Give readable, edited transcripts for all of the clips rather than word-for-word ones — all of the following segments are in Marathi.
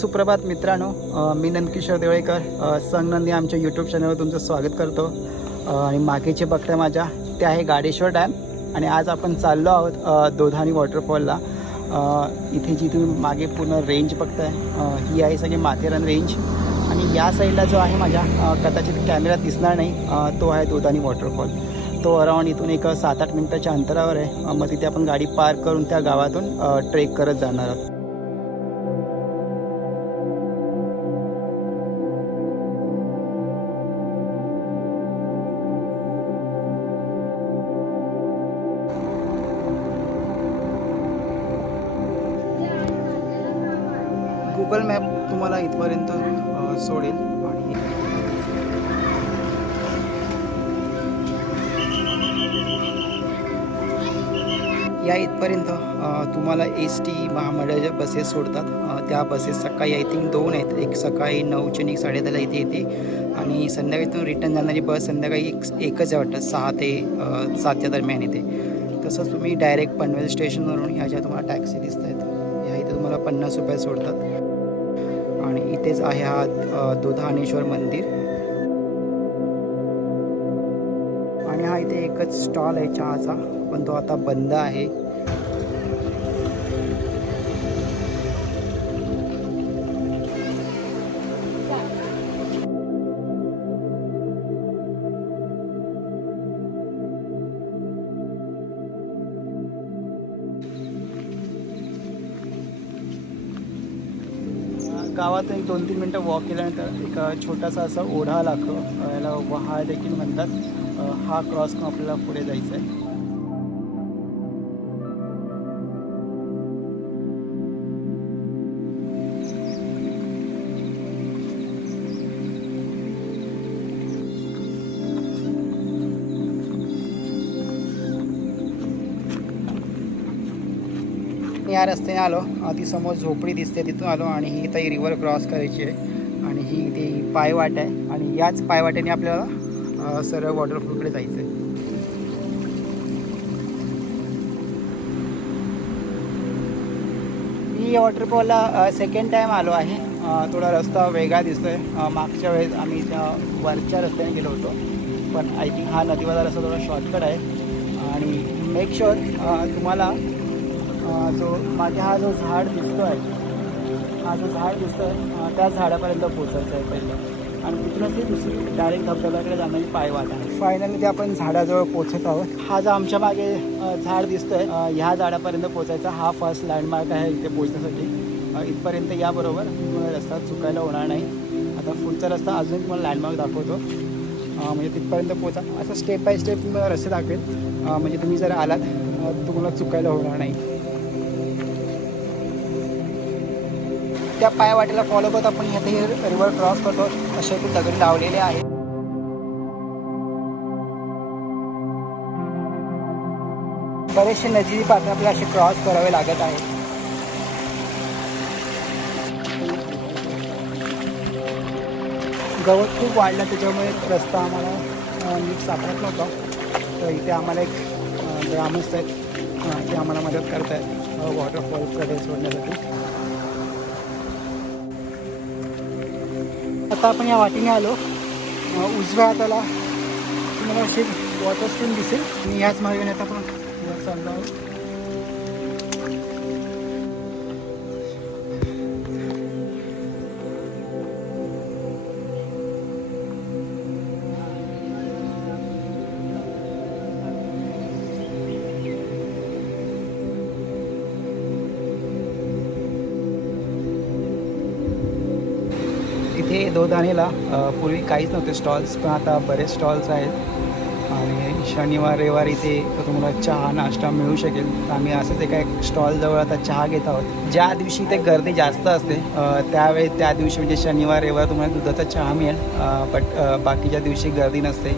सुप्रभात मित्रांनो, मी नंदकिशोर देवळेकर संगनंदी आमच्या यूट्यूब चॅनलवर तुमचं स्वागत करतो. आणि मागेचे बघताय माझ्या ते आहे गाडेश्वर डॅम. आणि आज आपण चाललो आहोत दोधानी वॉटरफॉलला. इथे जी तुम्ही मागे पूर्ण रेंज बघताय ही आहे सगळी माथेरान रेंज. आणि या साईडला जो आहे माझ्या कदाचित कॅमेऱ्यात दिसणार नाही तो आहे दोधानी वॉटरफॉल. तो अराउंड इथून एक 7-8 मिनटाच्या अंतरावर आहे. मग तिथे आपण गाडी पार्क करून त्या गावातून ट्रेक करत जाणार आहोत. गुगल मॅप तुम्हाला इथपर्यंत सोडेल. आणि या इथपर्यंत तुम्हाला ST महामंडळाच्या बसेस सोडतात. त्या बसेस सकाळी आय थिंक 2 आहेत. एक सकाळी 9ची आणि 10:30ला इथे येते. आणि संध्याकाळीतून रिटर्न जाणारी बस संध्याकाळी एकच आहे वाटतं, 6 ते 7च्या दरम्यान येते. तसंच तुम्ही डायरेक्ट पनवेल स्टेशनवरून ह्या ज्या तुम्हाला टॅक्सी दिसत आहेत ह्या इथे तुम्हाला 50 रुपये सोडतात. आणि इथेच आहे हा दोधानेश्वर मंदिर. आणि हा इथे एकच स्टॉल आहे चहाचा, पण तो आता बंद आहे. गावात एक 2-3 मिनटं वॉक केल्यानंतर एक छोटासा असा ओढा लागतो, याला वहाळ देखील म्हणतात. हा क्रॉस करून आपल्याला पुढे जायचं आहे. या रस्त्याने आलो, ती समोर झोपडी दिसते तिथून आलो. आणि ही इथं रिव्हर क्रॉस करायची आहे. आणि ही ती पायवाट आहे. आणि याच पायवाटेने आपल्याला सरळ वॉटरफॉलकडे जायचं आहे. मी वॉटरफॉलला सेकंड टाईम आलो आहे. थोडा रस्ता वेगळा दिसतो आहे. मागच्या वेळेस आम्ही त्या वरच्या रस्त्याने गेलो होतो, पण आय थिंक हा नदीवाला रस्ता थोडा शॉर्टकट आहे. आणि मेक शुअर तुम्हाला जो मागे हा जो झाड दिसतो आहे त्या झाडापर्यंत पोचायचं आहे पहिलं. आणि तिथूनच ती दुसरी डायरेक्ट धबधब्याकडे जाणारी पायवाट आहे. फायनली ते आपण झाडाजवळ पोचत आहोत. हा जो आमच्या मागे झाड दिसतो आहे ह्या झाडापर्यंत पोचायचा हा फर्स्ट लँडमार्क आहे इथे पोचण्यासाठी. इथपर्यंत याबरोबर तुम्हाला रस्ता चुकायला होणार नाही. आता पुढचा रस्ता अजून तुम्हाला लँडमार्क दाखवतो, म्हणजे तिथपर्यंत पोचा. असं स्टेप बाय स्टेप तुम्हाला रस्ते दाखवेल, म्हणजे तुम्ही जर आलात तुम्हाला चुकायला होणार नाही. त्या पायवाटेला फॉलो करत आपण इथे रिव्हर क्रॉस करतो. असे ते दगड लावलेले आहेत. बरेचसे नदी पात्र आपल्याला असे क्रॉस करावे लागत आहे. गवत खूप वाढलं त्याच्यामुळे रस्ता आम्हाला नीट सापडत नव्हता. तर इथे आम्हाला एक ग्रामस्थ आहेत, ते आम्हाला मदत करत आहेत वॉटरफॉलकडे सोडण्यासाठी. आता आपण या वाटेने आलो. उजव्या हाताला तुम्हाला अशी वॉटर स्ट्रीम दिसेल. आणि ह्याच मार्गाने आता आपण वर चाललो आहोत. इथे दोधानीला पूर्वी काहीच नव्हते स्टॉल्स, पण आता बरेच स्टॉल्स आहेत. आणि शनिवार रविवार इथे तुम्हाला चहा नाश्ता मिळू शकेल. तर आम्ही असंच एका एक स्टॉलजवळ आता चहा घेत आहोत. ज्या दिवशी इथे गर्दी जास्त असते त्या दिवशी म्हणजे शनिवार रविवार तुम्हाला दुधाचा चहा मिळेल. बट बाकीच्या दिवशी गर्दी नसते,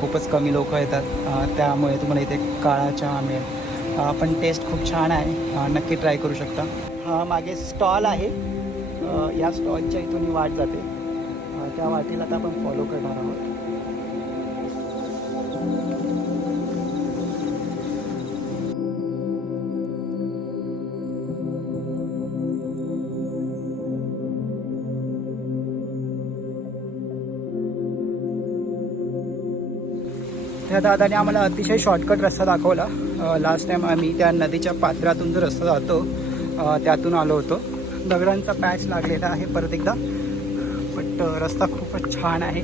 खूपच कमी लोक येतात, त्यामुळे तुम्हाला इथे काळा चहा मिळेल. पण टेस्ट खूप छान आहे, नक्की ट्राय करू शकता. हा मागे स्टॉल आहे, या स्टॉलच्या इथून ही वाट जाते. त्या वाटेला आता आपण फॉलो करणार आहोत. त्या दादाने आम्हाला अतिशय शॉर्टकट रस्ता दाखवला. लास्ट टाइम आम्ही त्या नदीच्या पात्रातून जो रस्ता जातो त्यातून आलो होतो. दगडांचा पॅच लागलेला आहे परत एकदा, बट रस्ता खूपच छान आहे.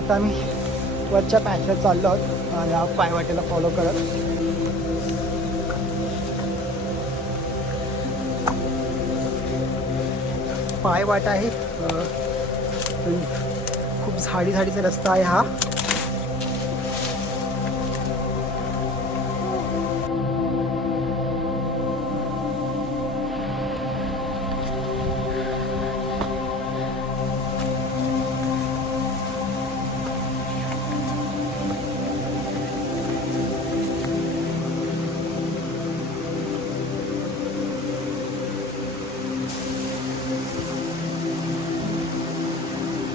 आता आम्ही वरच्या पॅचला चाललो आहोत या पायवाटेला फॉलो करत. पायवाट आहे, खूप झाडीचा रस्ता आहे हा.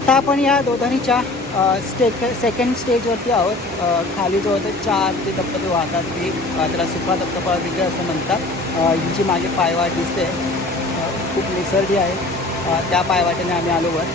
आता आपण या दोधानीच्या सेकंड स्टेजवरती आहोत. खाली जो होतं 4 ते धबधबे वाहतात ते, त्याला सुका धबधबा वगैरे असं म्हणतात. ही जी मागे पायवाट दिसते खूप निसर्गी आहे, त्या पायवाटेने आम्ही आलो वर.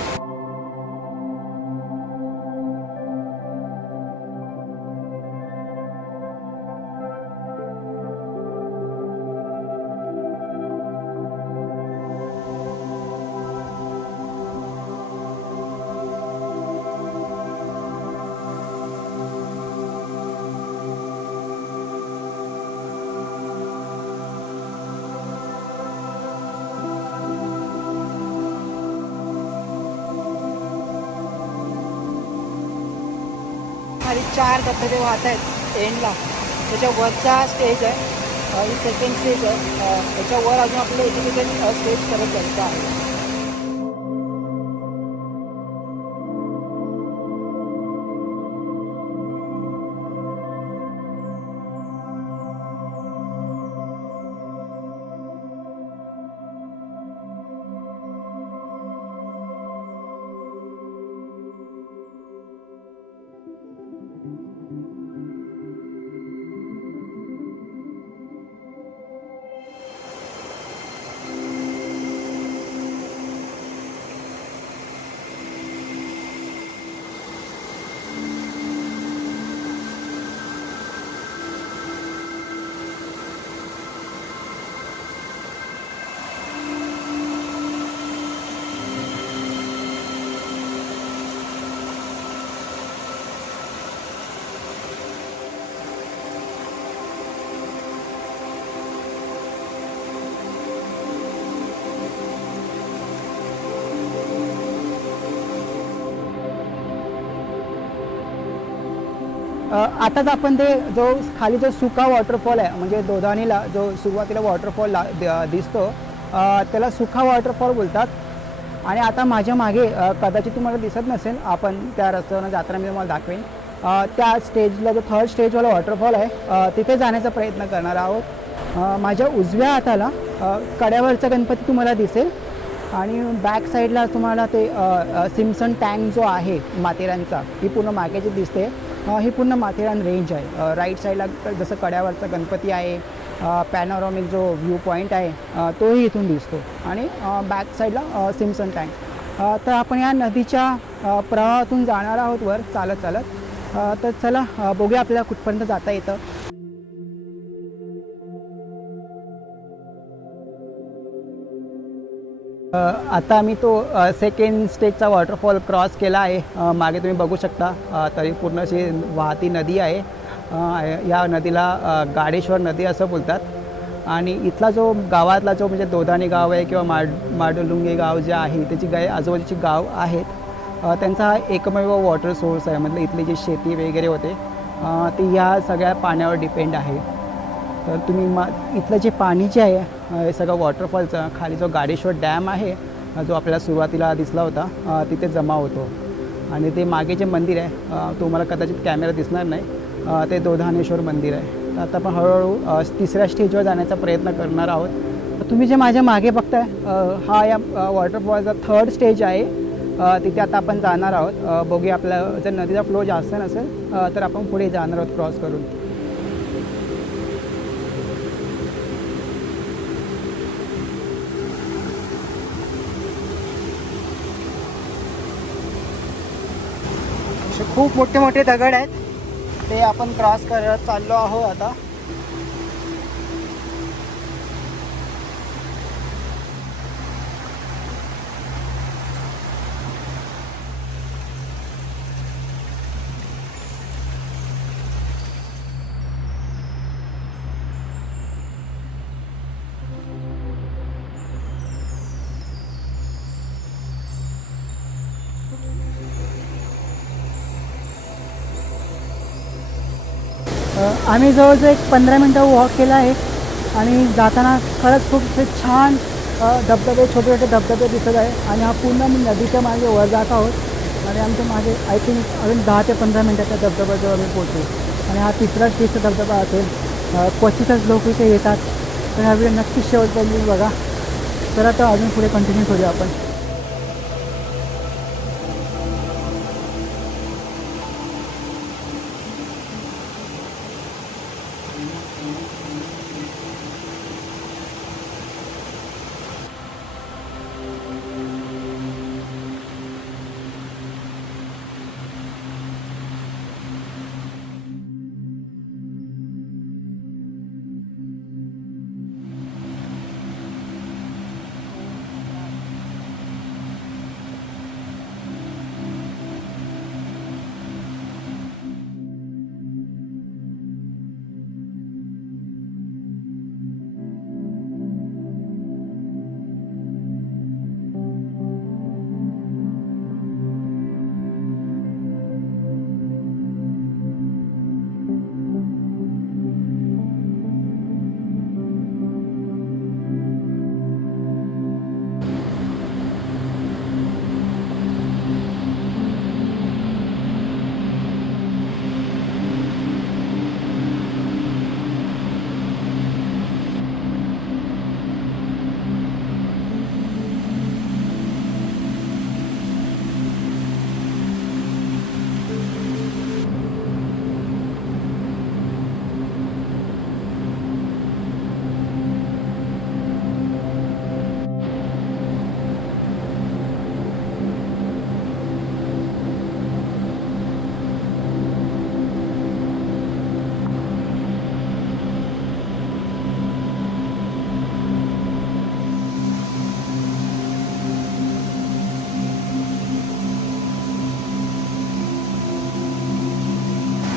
खाली 4 धबधबे वाहत आहेत एंडला. त्याच्या वरचा स्टेज आहे, ही सेकंड स्टेज आहे. त्याच्यावर अजून आपलं एज्युकेशन स्टेज करत जायचं आहे. आताच आपण ते जो खाली जो सुका वॉटरफॉल आहे, म्हणजे दोधानीला जो सुरुवातीला वॉटरफॉल दिसतो त्याला सुका वॉटरफॉल बोलतात. आणि आता माझ्या मागे कदाचित तुम्हाला दिसत नसेल, आपण त्या रस्त्यावरून जाताना मी तुम्हाला दाखवेन. त्या स्टेजला जो 3rd स्टेजवाला वॉटरफॉल आहे तिथे जाण्याचा प्रयत्न करणार आहोत. माझ्या उजव्या हाताला कड्यावरचा गणपती तुम्हाला दिसेल आणि बॅक साईडला तुम्हाला ते सिम्सन टँक जो आहे माथेरानचा, ही पूर्ण मागेची दिसते. ही पूर्ण माथेरान रेंज आहे. राईट साईडला जसं कड्यावरचा गणपती आहे, पॅनोरॉमिक जो व्ह्यू पॉईंट आहे तोही इथून दिसतो आणि बॅक साईडला सिम्सन टँक. तर आपण या नदीच्या प्रवाहातून जाणार आहोत वर चालत चालत. तर चला बघूया आपल्याला कुठपर्यंत जाता येतं. आता आम्ही तो सेकंड स्टेजचा वॉटरफॉल क्रॉस केला आहे. मागे तुम्ही बघू शकता तरी पूर्ण अशी वाहती नदी आहे. या नदीला गाडेश्वर नदी असं बोलतात. आणि इथला जो गावातला जो म्हणजे दोधानी गाव आहे किंवा माडुलुंगे गाव जे आहे त्याची आजूबाजूची गाव आहेत त्यांचा हा एकमेव वॉटर सोर्स आहे. मतलब इथली जी शेती वगैरे होते ती ह्या सगळ्या पाण्यावर डिपेंड आहे. तर तुम्ही इथलं जे पाणी जे आहे हे सगळं वॉटरफॉलचं खाली जो गाडेश्वर डॅम आहे जो आपल्याला सुरुवातीला दिसला होता तिथे जमा होतो. आणि ते मागे जे मंदिर आहे तुम्हाला कदाचित कॅमेरा दिसणार नाही ते दोधानेश्वर मंदिर आहे. तर आता आपण हळूहळू तिसऱ्या स्टेजवर जाण्याचा प्रयत्न करणार आहोत. तुम्ही जे माझ्या मागे बघताय हा या वॉटरफॉलचा थर्ड स्टेज आहे. तिथे आता आपण जाणार आहोत. बघूया आपल्याला जर नदीचा फ्लो जास्त नसेल तर आपण पुढे जाणार आहोत क्रॉस करून. खूप मोठे मोठे दगड आहेत ते आपण क्रॉस करत चाललो आहोत आता. आम्ही जवळजवळ एक 15 मिनटं वॉक केला आहे आणि जाताना खरंच खूप छान धबधबे छोटे छोटे धबधबे दिसत आहे. आणि हा पूर्ण मी नदीच्या मागे वर जात आहोत आणि आमच्या मागे आय थिंक अजून 10 ते 15 मिनटाच्या धबधब्याजवळ आम्ही पोहोचू. आणि हा तिसरा स्टेजचा धबधबा असेल. क्वचितच लोक इथे येतात. तर हा व्हिडिओ नक्कीच शेवटपर्यंत बघा. तर आता अजून पुढे कंटिन्यू करूया आपण.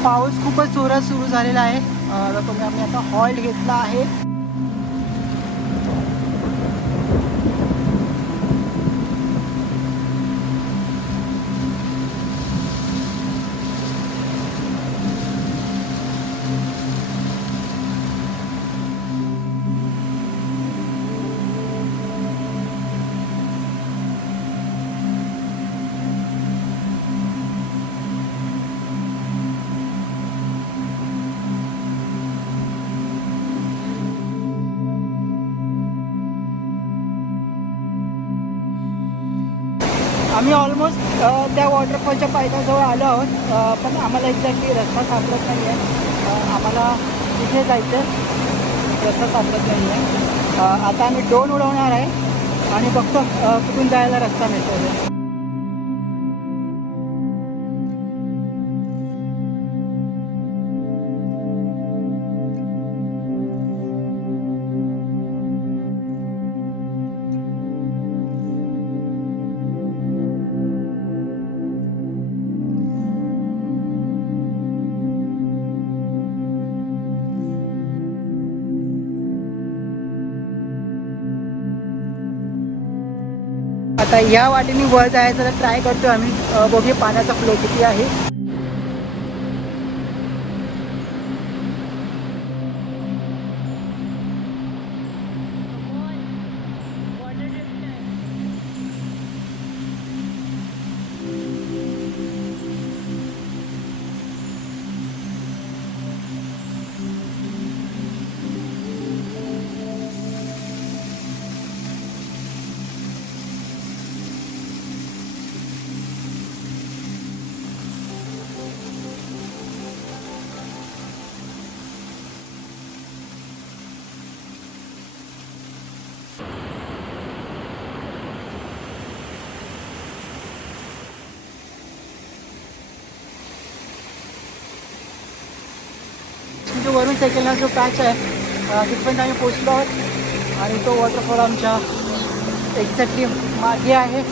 पाऊस खूपच जोरात सुरू झालेला आहे. आम्ही आता हॉल्ट घेतला आहे. आम्ही ऑलमोस्ट त्या वॉटरफॉलच्या पायथ्याजवळ आलो आहोत. पण आम्हाला एक्झॅक्टली रस्ता सापडत नाही आहे. आम्हाला तिथे जायचं आहे. रस्ता सापडत नाही आहे. आता आम्ही ड्रोन उडवणार आहे आणि बघतो कुठून जायला रस्ता मिळतो. आता या वाटेने वर जायचं तर ट्राय करतो आम्ही. बघूया पाण्याचा फ्लो किती आहे. जो वरून सायकलला जो पॅच आहे तिथपर्यंत आम्ही पोचलो आहोत आणि तो वॉटरफॉल आमच्या एक्झॅक्टली मागे आहे.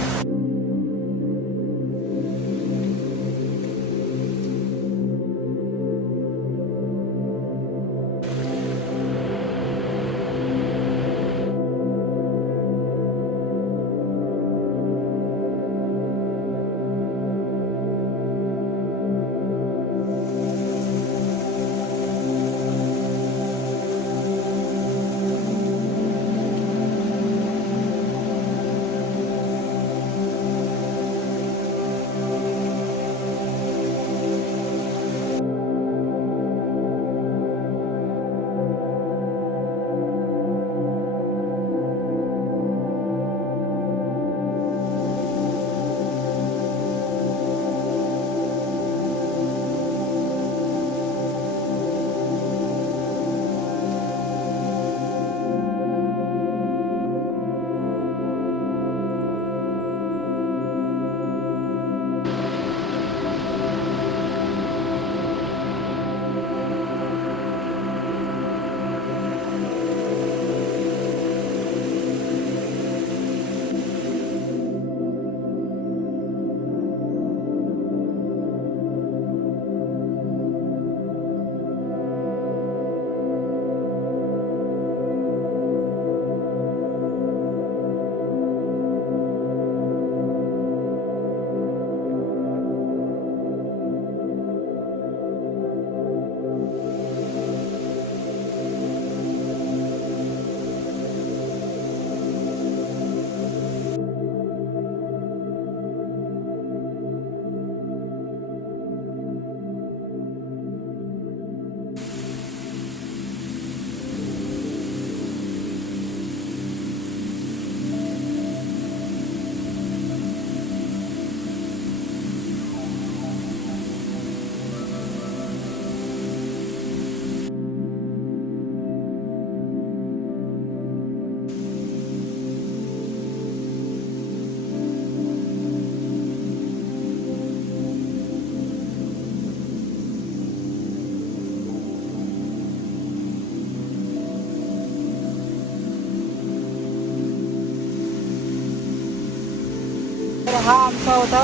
तर हा आमचा होता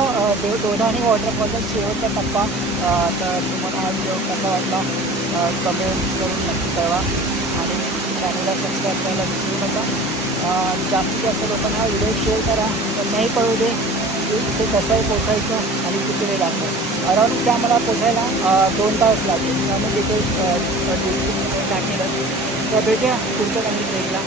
दोधानी वॉटरफॉलचा शेवटचा टप्पा. तर तुम्हाला हा व्हिडिओ कसा वाटला कमेंट करून नक्की कळवा आणि चॅनलला सबस्क्राईब करायला विसरू नका. जास्तीत जास्त लोकांना हा व्हिडिओ शेअर करा. त्यांनाही कळू दे की इथे कसंही पोचायचं आणि किती वेळ लागतो. अराउंड त्या मला पोचायला 2 तास लागेल. त्यामुळे डिटेल्स टाकलेलं. तर भेटूया पुढच्या काही ट्रेकला.